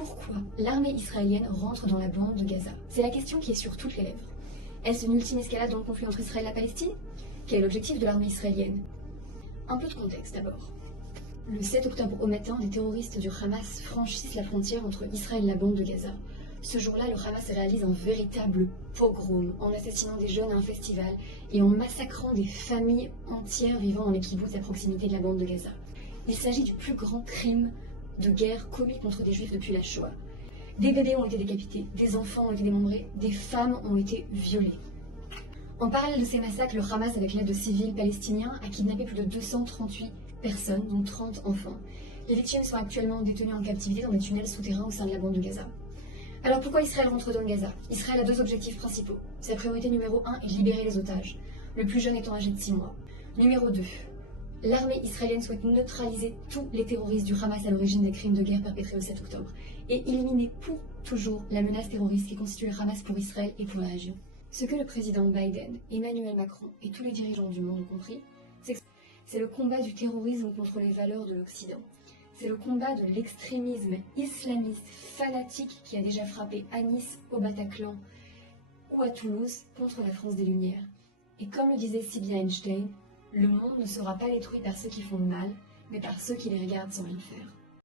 pourquoi l'armée israélienne rentre dans la bande de Gaza? C'est la question qui est sur toutes les lèvres. Est-ce une ultime escalade dans le conflit entre Israël et la Palestine? Quel est l'objectif de l'armée israélienne? Un peu de contexte d'abord. Le 7 octobre au matin, les terroristes du Hamas franchissent la frontière entre Israël et la bande de Gaza. Ce jour-là, le Hamas réalise un véritable pogrom en assassinant des jeunes à un festival et en massacrant des familles entières vivant dans les kibboutz à proximité de la bande de Gaza. Il s'agit du plus grand crime de guerre commis contre des juifs depuis la Shoah. Des bébés ont été décapités, des enfants ont été démembrés, des femmes ont été violées. En parallèle de ces massacres, le Hamas, avec l'aide de civils palestiniens, a kidnappé plus de 238 personnes, dont 30 enfants. Les victimes sont actuellement détenues en captivité dans des tunnels souterrains au sein de la bande de Gaza. Alors pourquoi Israël rentre dans Gaza? Israël a deux objectifs principaux. Sa priorité numéro 1 est libérer les otages, le plus jeune étant âgé de 6 mois. Numéro 2, l'armée israélienne souhaite neutraliser tous les terroristes du Hamas à l'origine des crimes de guerre perpétrés au 7 octobre et éliminer pour toujours la menace terroriste qui constitue le Hamas pour Israël et pour la région. Ce que le président Biden, Emmanuel Macron et tous les dirigeants du monde ont compris, c'est le combat du terrorisme contre les valeurs de l'Occident. C'est le combat de l'extrémisme islamiste fanatique qui a déjà frappé à Nice, au Bataclan ou à Toulouse contre la France des Lumières. Et comme le disait si bien Einstein, le monde ne sera pas détruit par ceux qui font le mal, mais par ceux qui les regardent sans rien faire.